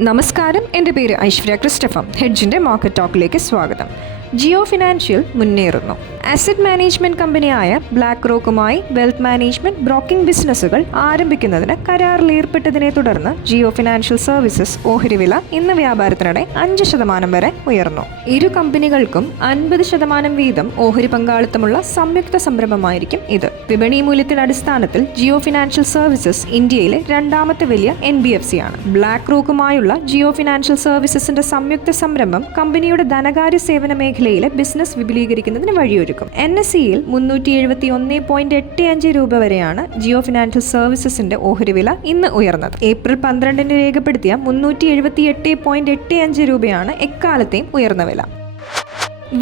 നമസ്കാരം. എന്റെ പേര് ഐശ്വര്യ ക്രിസ്റ്റഫം. ഹെഡ്ജിന്റെ മാർക്കറ്റ് ടോക്കിലേക്ക് സ്വാഗതം. ജിയോ ഫിനാൻഷ്യൽ മുന്നേറുന്നു. അസറ്റ് മാനേജ്മെന്റ് കമ്പനിയായ ബ്ലാക്ക് റോക്കുമായി വെൽത്ത് മാനേജ്മെന്റ് ബ്രോക്കിംഗ് ബിസിനസ്സുകൾ ആരംഭിക്കുന്നതിന് കരാറിൽ ഏർപ്പെട്ടതിനെ തുടർന്ന് ജിയോ ഫിനാൻഷ്യൽ സർവീസസ് ഓഹരി വില ഇന്ന് വ്യാപാരത്തിനിടെ അഞ്ച് ശതമാനം വരെ ഉയർന്നു. ഇരു കമ്പനികൾക്കും അൻപത് ശതമാനം വീതം ഓഹരി പങ്കാളിത്തമുള്ള സംയുക്ത സംരംഭമായിരിക്കും ഇത്. വിപണി മൂല്യത്തിന്റെ അടിസ്ഥാനത്തിൽ ജിയോ ഫിനാൻഷ്യൽ സർവീസസ് ഇന്ത്യയിലെ രണ്ടാമത്തെ വലിയ എൻ ബി എഫ് സി ആണ് ബ്ലാക്ക് റോക്കുമായുള്ള ജിയോ ഫിനാൻഷ്യൽ സർവീസസിന്റെ സംയുക്ത സംരംഭം കമ്പനിയുടെ ധനകാര്യ സേവന മേഖലയിലെ ബിസിനസ് വിപുലീകരിക്കുന്നതിന് വഴിയൊരുക്കും. എൻ എസ് സിയിൽ മുന്നൂറ്റി എഴുപത്തി ഒന്ന് പോയിന്റ് എട്ട് അഞ്ച് രൂപ വരെയാണ് ജിയോ ഫിനാൻഷ്യൽ സർവീസസിന്റെ ഓഹരി വില ഇന്ന് ഉയർന്നത്. ഏപ്രിൽ പന്ത്രണ്ടിന് രേഖപ്പെടുത്തിയ മുന്നൂറ്റി എഴുപത്തി എട്ട് പോയിന്റ് എട്ട് അഞ്ച് രൂപയാണ് എക്കാലത്തെയും ഉയർന്ന വില.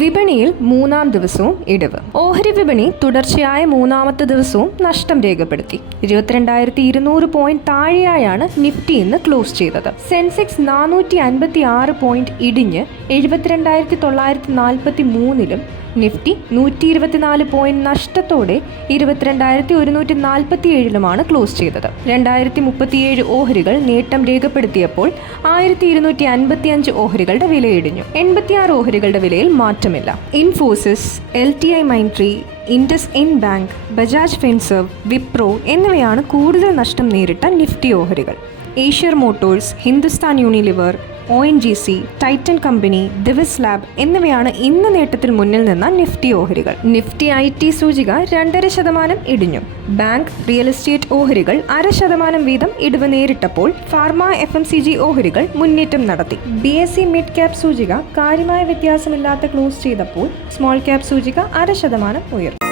വിപണിയിൽ മൂന്നാം ദിവസവും ഇടിവ്. ഓഹരി വിപണി തുടർച്ചയായ മൂന്നാമത്തെ ദിവസവും നഷ്ടം രേഖപ്പെടുത്തി. ഇരുപത്തിരണ്ടായിരത്തി ഇരുന്നൂറ് പോയിന്റ് താഴെയായാണ് നിഫ്റ്റി ഇന്ന് ക്ലോസ് ചെയ്തത്. സെൻസെക്സ് നാനൂറ്റി അൻപത്തി ആറ് പോയിന്റ് ഇടിഞ്ഞ് എഴുപത്തിരണ്ടായിരത്തി തൊള്ളായിരത്തി നാൽപ്പത്തി മൂന്നിലും നിഫ്റ്റി നൂറ്റി ഇരുപത്തിനാല് പോയിന്റ് നഷ്ടത്തോടെ ഇരുപത്തിരണ്ടായിരത്തി ഒരുന്നൂറ്റി നാൽപ്പത്തി ഏഴിലുമാണ് ക്ലോസ് ചെയ്തത്. രണ്ടായിരത്തി മുപ്പത്തിയേഴ് ഓഹരികൾ നേട്ടം രേഖപ്പെടുത്തിയപ്പോൾ ആയിരത്തി ഇരുന്നൂറ്റി അൻപത്തി അഞ്ച് ഓഹരികളുടെ വിലയിടിഞ്ഞു എൺപത്തിയാറ് ഓഹരികളുടെ വിലയിൽ മാറ്റമില്ല. Infosys L T I Mindtree IndusInd bank Bajaj Finserv Wipro എന്നിവയാണ് കൂടുതൽ നഷ്ടം നേരിട്ട നിഫ്റ്റി ഓഹരികൾ. Eicher motors Hindustan Unilever O N G C Titan company Divi's lab എന്നിവയാണ് ഇന്ന് നേട്ടത്തിൽ മുന്നിൽ നിന്ന നിഫ്റ്റി ഓഹരികൾ. നിഫ്റ്റി ഐ ടി സൂചിക രണ്ടര ശതമാനം ഇടിഞ്ഞു. ബാങ്ക് റിയൽ എസ്റ്റേറ്റ് ഓഹരികൾ അര ശതമാനം വീതം ഇടിവ് നേരിട്ടപ്പോൾ pharma F M C G ഓഹരികൾ മുന്നേറ്റം നടത്തി. B S E mid cap സൂചിക കാര്യമായ വ്യത്യാസമില്ലാത്ത ക്ലോസ് ചെയ്തപ്പോൾ സ്മോൾ ക്യാപ് സൂചിക അര ശതമാനം ഉയർന്നു